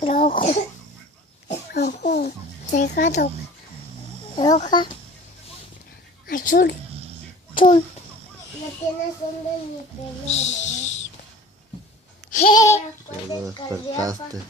rojo, rojo, cegado, roja, azul, azul. No tienes dónde ni pelo. Ya lo despertaste.